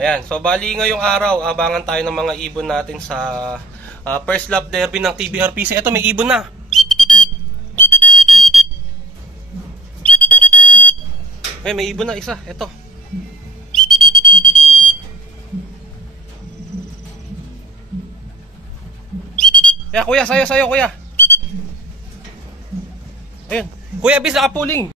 Ayan, so bali ngayong araw, abangan tayo ng mga ibon natin sa first lap derby ng TBRPC. Ito, may ibon na. May ibon na isa. Ito. Kaya kuya, sayo kuya. Ayun. Kuya, bis nakapuling.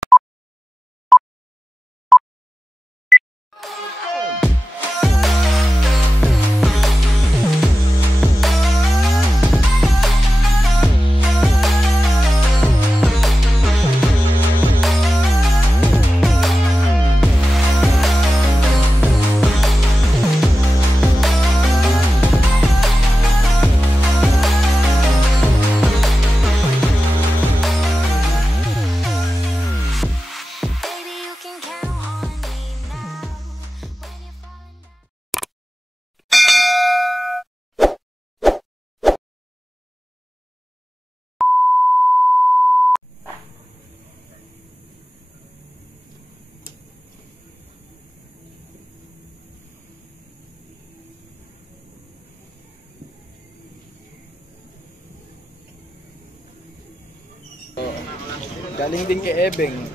Galing din kay Ebeng.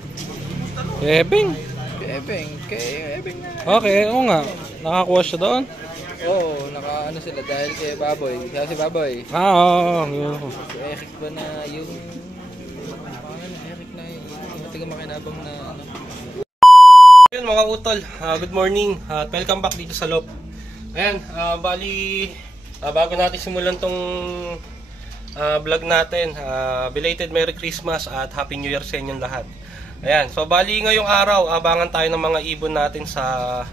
Ebeng? Kay Ebeng na. Okay, oo nga. Nakakuha siya doon? Oo, naka-ano sila dahil kay Baboy. Kaya si Baboy. Oo. Si Eric ba na yung... Eric na yung taga-makinabang na ano. Ayun mga utol, good morning at welcome back dito sa Lop. Ayan, bali bago natin simulan tong vlog natin, belated Merry Christmas at Happy New Year sa inyong lahat. Ayan, so bali ngayong araw, abangan tayo ng mga ibon natin sa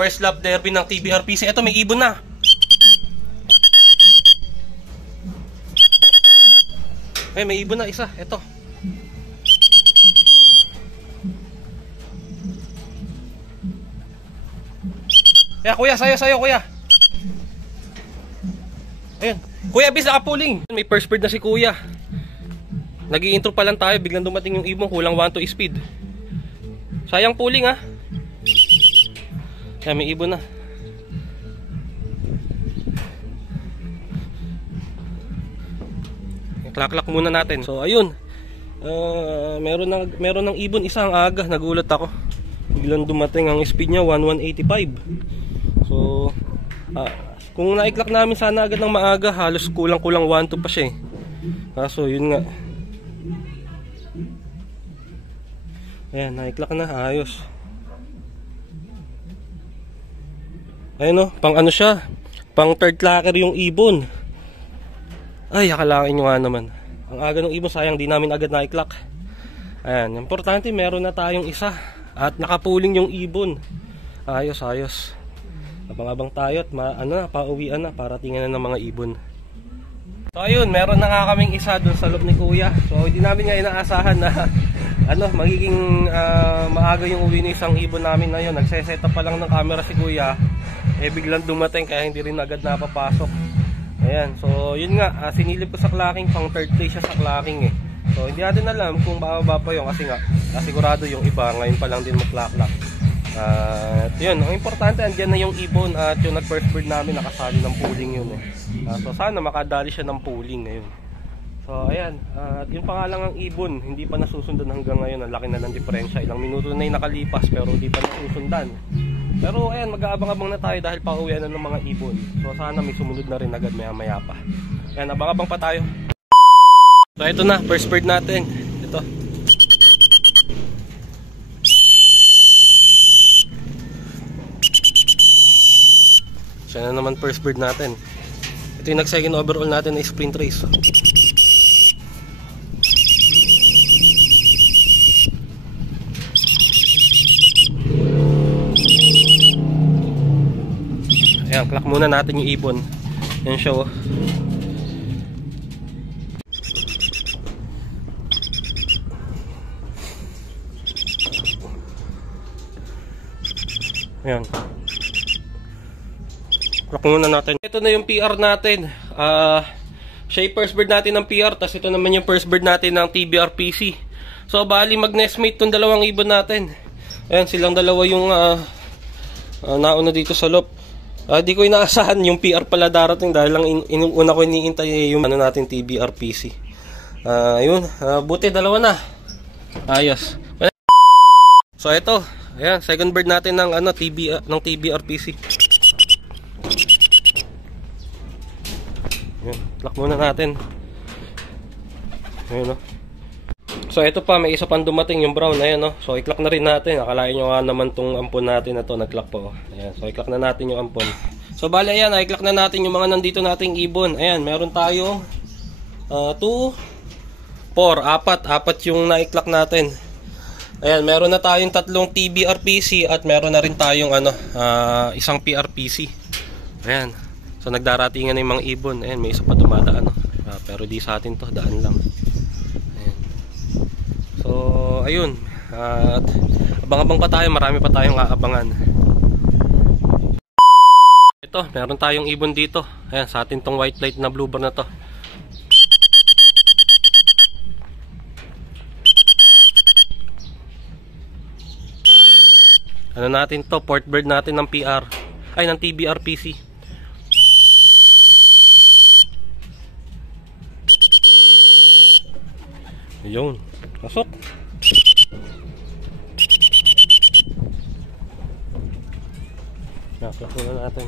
first lap derby ng TBRPC. Ito, may ibon na. May ibon na isa. Ito. Kaya kuya, sayo kuya. Ayun. Kuya, bis nakapuling. May first bird na si kuya. Nag-i-intro pa lang tayo, biglang dumating yung ibon, kulang 1-2 speed. Sayang puling ha. Kaya may ibon na. Klak-klak muna natin. So ayun. Meron ng ibon isang aga, nagulat ako. Biglang dumating, ang speed niya 1185. So kung naiklak namin sana agad ng maaga, halos kulang-kulang 1-2 pa siya eh. Kaso yun nga. Ayan, naiklak na, ayos. Ayun o, pang ano siya, pang third clacker yung ibon. Ay, akalain nyo nga naman. Ang aga ng ibon, sayang di namin agad naiklak. Ayan, importante meron na tayong isa. At nakapuling yung ibon. Ayos. Abang-abang tayo at pauwian na para tingnan ng mga ibon. So ayun, meron na nga kaming isa dun sa loob ni kuya. So hindi namin nga inaasahan na magiging maaga yung uwi ng isang ibon namin na yun. Nagse-set up pa lang ng camera si kuya, biglang dumating kaya hindi rin agad napapasok. Ayan, so yun nga, sinilip ko sa clacking, pang third place siya sa clacking eh. So hindi natin alam kung bababa pa yun kasi nga sigurado yung iba ngayon pa lang din mag-clack-clack. At yun, ang importante andyan na yung ibon at yung nag-first bird namin nakasali ng pooling yun eh. So sana makadali siya ng pooling ngayon. So ayan, at yun pa nga lang ang ibon, hindi pa nasusundan hanggang ngayon. Ang laki na ng diferensya, ilang minuto na yung nakalipas pero hindi pa nasusundan. Pero ayan, mag-aabang-abang na tayo dahil pauwian na ng mga ibon. So sana may sumunod na rin agad maya-maya pa. Ayan, abang-abang pa tayo. So ito na, first bird natin. Ito. Siya na naman first bird natin. Ito yung nag-second overall natin na sprint race. Ayan, clock muna natin yung ibon. Yan siya oh. Ayan. Clock muna natin. Ito na yung PR natin. Siya yung first bird natin ng PR. Tapos ito naman yung first bird natin ng TBRPC. So bali mag-nestmate tong dalawang ibon natin. Ayan, silang dalawa yung nauna dito sa loop. Di ko inaasahan yung PR pala darating dahil lang una ko iniintay yung ano natin TBR PC. Yun, buti dalawa na. Ayos. So ito, ayan, second bird natin ng ano ng TBR PC. Ayan, lock muna natin. Ayun, no. So ito pa, may isa pang dumating yung brown, ayan, no. So i-clock na rin natin. Akalain nyo nga naman tong ampon natin na to, nag-clock po. Ayan, so i-clock na natin yung ampon. So bali, ayan, i-clock na natin yung mga nandito nating ibon. Ayan, meron tayo 2, 4, 4 yung na-clock natin. Ayan, meron na tayong 3 TBRPC at meron na rin tayong ano, isang PRPC. Ayan. So nagdaratingan na yung mga ibon. Ayan, may isa pa dumadaan, no? Pero di sa atin to, daan lang. So, ayun. At abang-abang pa tayo, marami pa tayong aabangan. Ito, meron tayong ibon dito. Ayan, sa atin tong white light na bluebird na to. Ano natin to? Port bird natin ng PR. Ay, ng TBRPC. Ayun. Pasok. Naklak muna natin.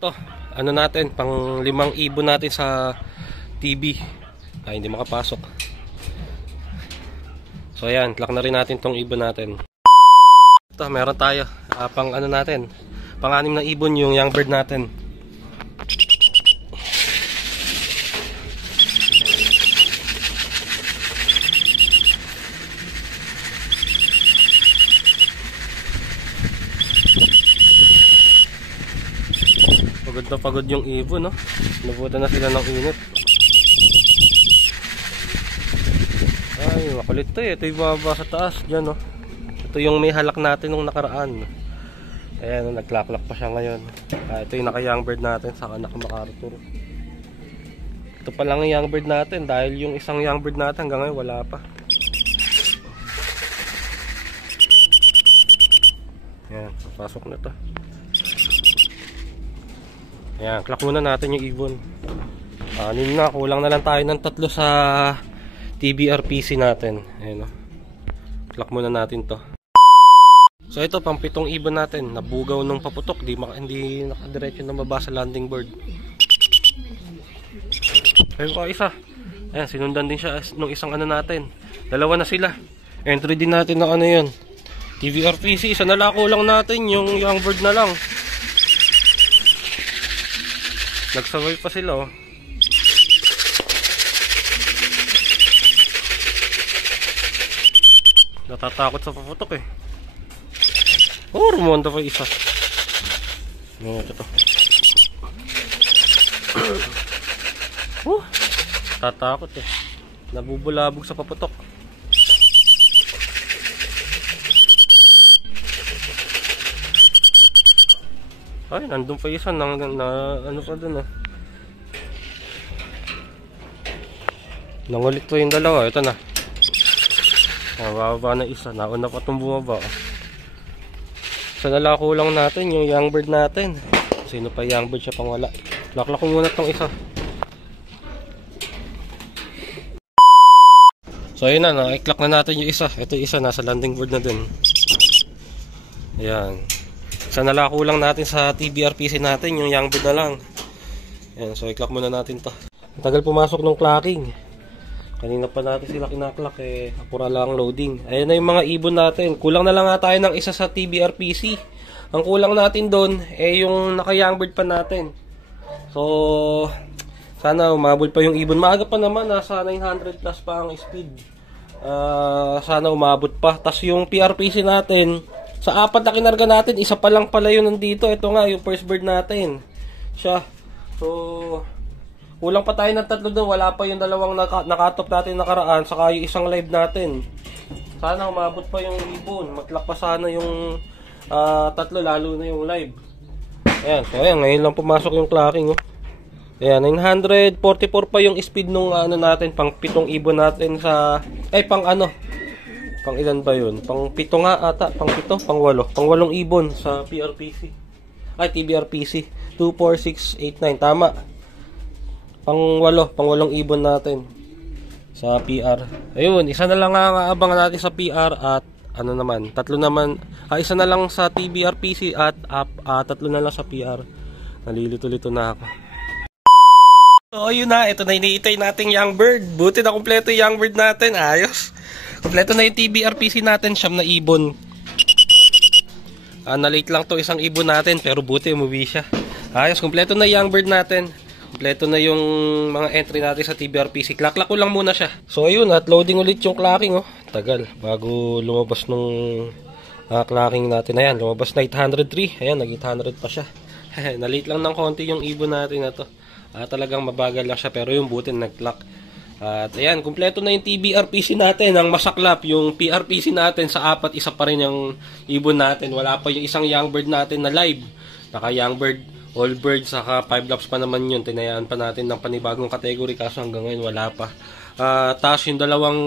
Ito, ano natin, pang 5 ibon natin sa TV. Ay, hindi makapasok. So ayan, clock na rin natin tong ibon natin. Ito, meron tayo. Pang ano natin, pang 6 na ibon yung young bird natin. Pagod na pagod yung ibon, no? Nabutan na sila ng init. Ay, makulit to eh. Ito yung bababa sa taas dyan, no? Ito yung may halak natin nung nakaraan. Ayan, nagklaklak pa siya ngayon. Ito yung naka-young bird natin, saka naka-MacArthur. Ito pa lang yung young bird natin dahil yung isang young bird natin hanggang ngayon wala pa. Ayan, papasok na to. Ayan, clock muna natin yung ibon. Anin na, kulang na lang tayo ng 3 sa TBRPC natin. Ayan, no? Clock muna natin to. So ito, pang 7 ibon natin. Nabugaw nung paputok. Hindi nakadiretso na mabasa landing board. Ayun pa isa. Ayan, sinundan din siya nung isang ano natin. Dalawa na sila. Entry din natin ng ano yun, TBRPC. Isa na lang kulang natin, yung young bird na lang. Nagsaway pa sila, oh. Natatakot sa paputok eh. Oh, rumonda pa isa. Ito to. Tatakot eh. Nabubulabog sa paputok. Ay, nandun pa isa na ano pa dun, ah. Nangulit pa yung dalawa. Ito na. Bababa na isa. Nauna pa itong bumaba. Sa nalako lang natin yung young bird natin. Sino pa young bird siya pang wala. Laklak ko muna itong isa. So ayun na, na-clock na natin yung isa. Ito yung isa, nasa landing board na din. Ayan. Sa nalako lang natin sa TBRPC natin, yung young bird na lang. Ayan, so i-clock muna natin to. Ang tagal pumasok ng clocking. Kanina pa natin sila kinaklock eh. Apura lang loading. Ayan na yung mga ibon natin. Kulang na lang nga tayo ng isa sa TBRPC. Ang kulang natin doon eh yung naka-young bird pa natin. So sana umabot pa yung ibon. Maaga pa naman, nasa 900 plus pa ang speed. Sana umabot pa. Tas yung PRPC natin, sa 4 na kinarga natin, isa pa lang pala yun nandito. Ito nga yung first bird natin. Siya. So kulang pa tayo ng 3 doon. Wala pa yung dalawang nakatop natin nakaraan. Saka yung isang live natin. Sana umabot pa yung ibon. Matlak pa sana yung 3, lalo na yung live. Ayan. So ayan, ngayon lang pumasok yung clocking, oh. Ayan, 944 pa yung speed nung ano natin, pang 7 ibon natin sa pang ano, Pang ilan ba yun? Pang 7 nga ata. Pang 7, pang 8. Pang 8 ibon sa PRPC. Ay, TBRPC. 2, 4, 6, 8, 9. Tama. Pang 8 ibon natin sa PR. Ayun, isa na lang ang aabangan natin sa PR at ano naman, isa na lang sa TBRPC at 3 na lang sa PR. Nalilito-lito na ako. So, ayun na. Ito na iniitay nating young bird. Buti na kumpleto yung young bird natin. Ayos. Kumpleto na yung TBRPC natin. Siyam na ibon. Na-late lang to isang ibon natin. Pero buti umuwi siya. Ayos. Kumpleto na yung young bird natin. Kumpleto na yung mga entry natin sa TBRPC. Clack ko lang muna siya. So, ayun. At loading ulit yung clacking. Oh. Tagal. Bago lumabas nung clacking natin. Ayan. Lumabas na 803. Ayan. Nag-800 pa siya. Na-late lang ng konti yung ibon natin na to. Talagang mabagal lang siya pero yung buti nag-clock. At ayan, kumpleto na yung TBRPC natin. Ang masaklap, yung PRPC natin sa 4, isa pa rin yung ibon natin. Wala pa yung isang young bird natin na live. Naka young bird, all bird, saka 5 laps pa naman yun. Tinayaan pa natin ng panibagong category kaso hanggang ngayon wala pa. Tapos yung dalawang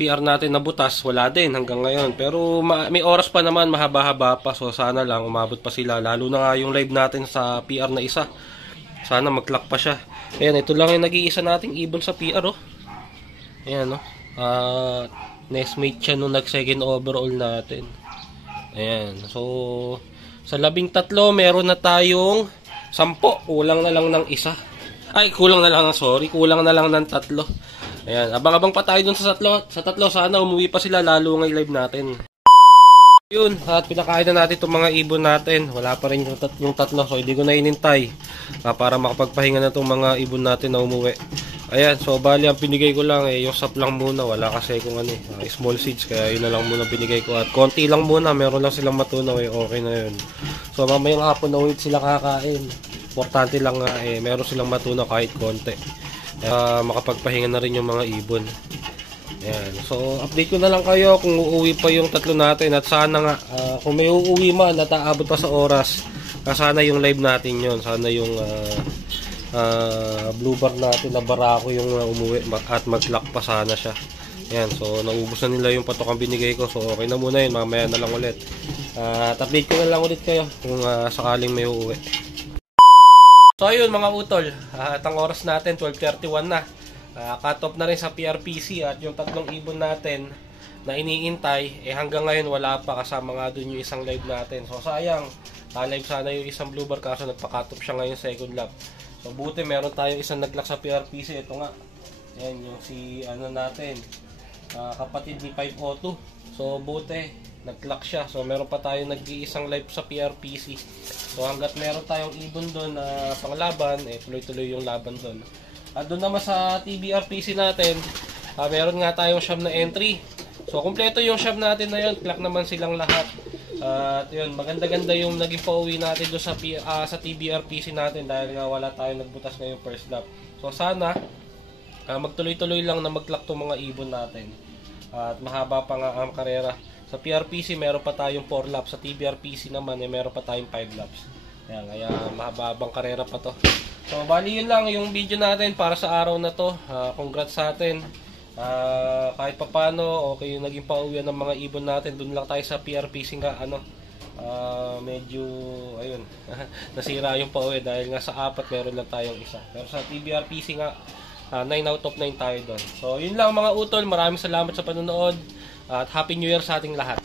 PR natin na butas, wala din hanggang ngayon. Pero may oras pa naman, mahaba-haba pa. So sana lang umabot pa sila. Lalo na nga yung live natin sa PR na isa. Sana mag-clock pa siya. Ayan, ito lang yung nag-iisa nating ibon sa PR. Oh. Ayan, oh. Nestmate siya nung nag-second overall natin. Ayan. So, sa 13, meron na tayong 10. Kulang na lang ng isa. Ay, kulang na lang ng 3. Ayan, abang-abang pa tayo dun sa tatlo. Sana umuwi pa sila lalo ng live natin. Yun, at pinakain na natin itong mga ibon natin. Wala pa rin yung 3, so hindi ko na inintay para makapagpahinga na itong mga ibon natin na umuwi. Ayan, so bali ang pinigay ko lang yung sap lang muna. Wala kasi kung small seeds, kaya yun na lang muna binigay ko. At konti lang muna, meron lang silang matunaw, okay na yun. So mamayang hapon na ulit sila kakain. Importante lang meron silang matunaw kahit konti. Makapagpahinga na rin yung mga ibon. Ayan. So update ko na lang kayo kung uuwi pa yung 3 natin. At sana nga kung may uuwi man at aabot pa sa oras, sana yung live natin yon. Sana yung blue bar natin na barako yung umuwi at mag-lock pa sana siya. Ayan. So naubos na nila yung patokang binigay ko. So okay na muna yun, mamaya na lang ulit. At update ko na lang ulit kayo kung sakaling may uuwi. So ayun mga utol, at ang oras natin 12:31 na. Cut off na rin sa PRPC at yung 3 ibon natin na iniintay hanggang ngayon wala pa, kasama nga dun yung isang live natin. So sayang, live sana yung isang blue bar kaso nagpa-cut off siya ngayon second lap. So buti meron tayong isang nag-lock sa PRPC. Ito nga, ayan yung si natin, kapatid ni 502. So buti nag-lock siya. So meron pa tayong nag-iisang live sa PRPC. So hanggat meron tayong ibon doon na panglaban, tuloy-tuloy yung laban doon. At doon naman sa TBRPC natin, meron nga tayong shop na entry. So kompleto yung shop natin na yun, clock naman silang lahat. At yun, maganda-ganda yung naging pauwi natin doon sa TBRPC natin dahil nga wala tayong nagbutas ngayong first lap. So sana magtuloy-tuloy lang na mag-clock tong mga ibon natin. At mahaba pa nga ang karera. Sa PRPC meron pa tayong 4 laps. Sa TBRPC naman meron pa tayong 5 laps. Ayan, kaya mahaba-habang karera pa to. So bali yun lang yung video natin para sa araw na to. Congrats sa atin. Kahit papano okay yung naging pauwian ng mga ibon natin. Doon lang tayo sa PRPC nga medyo ayun nasira yung pauwi dahil nga sa 4 meron lang tayong isa. Pero sa TBRPC nga 9 out of 9 tayo doon. So yun lang mga utol, maraming salamat sa panonood at Happy New Year sa ating lahat.